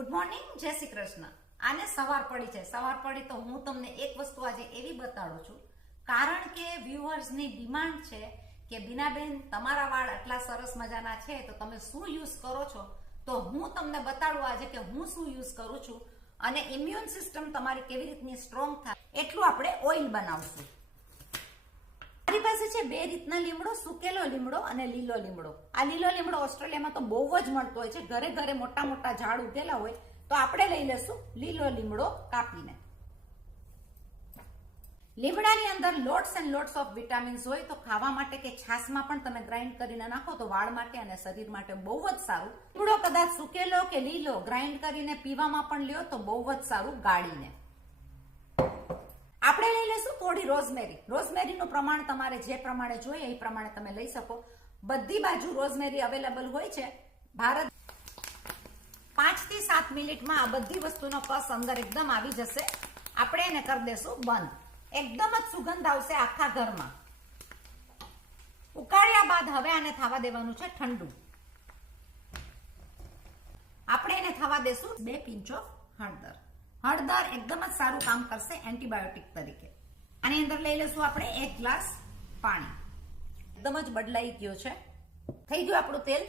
Good morning, જય શ્રી કૃષ્ણ. આને સવાર પડી છે. સવાર પડી તો હું તમને એક વસ્તુ આજે એવી બતાડું છું, કારણ કે વ્યુઅર્સની ડિમાન્ડ છે કે બીનાબેન તમારા વાળ આટલા સરસ મજાના છે તો તમે શું યુઝ કરો છો. તો હું તમને બતાડું આજે કે હું શું યુઝ કરું છું અને ઇમ્યુન સિસ્ટમ તમારી કેવી રીતની સ્ટ્રોંગ થાય એટલું આપણે ઓઇલ બનાવશું. મારી પાસે છે બે રીતના લીમડો, સુકેલો લીમડો અને લીલો લીમડો. આ લીલો લીમડો ઓસ્ટ્રેલિયામાં તો બહુ જ મળતો હોય છે, ઘરે ઘરે મોટા મોટા ઝાડ ઉગેલા હોય, તો આપણે લઈ લેશું લીલો લીમડો કાપીને. લીમડાની અંદર lots and lots of vitamins હોય, તો ખાવા માટે કે છાશમાં પણ તમે ગ્રાઇન્ડ કરીને નાખો તો વાળ માટે અને શરીર માટે બહુ જ સારું. લીમડો કદાચ સુકેલો કે લીલો ગ્રાઇન્ડ કરીને પીવામાં પણ લ્યો તો બહુ જ સારું ગાળીને. આપણે લઈ લેશું થોડી રોઝમેરી. રોઝમેરીનું પ્રમાણ તમારે જે પ્રમાણે જોઈએ એ પ્રમાણે તમે લઈ શકો. બધી બાજુ રોઝમેરી અવેલેબલ હોય છે. ભારત 5 થી 7 મિનિટમાં આ બધી વસ્તુનો કસ અંદર એકદમ આવી જશે. આપણે એને કરી દેશું બંધ. એકદમ જ સુગંધ આવશે આખા ઘરમાં. ઉકાળ્યા બાદ હવે આને થવા દેવાનું છે ઠંડુ. આપણે એને થવા દેશું 2 પિંચ ઓફ હળદર. હળદર એકદમ જ સારું કામ કરશે એન્ટીબાયોટિક તરીકે. આની અંદર લઈ લેશું આપણે 1 ગ્લાસ પાણી. એકદમ જ બદલાઈ ગયો છે. થઈ ગયું આપણું તેલ.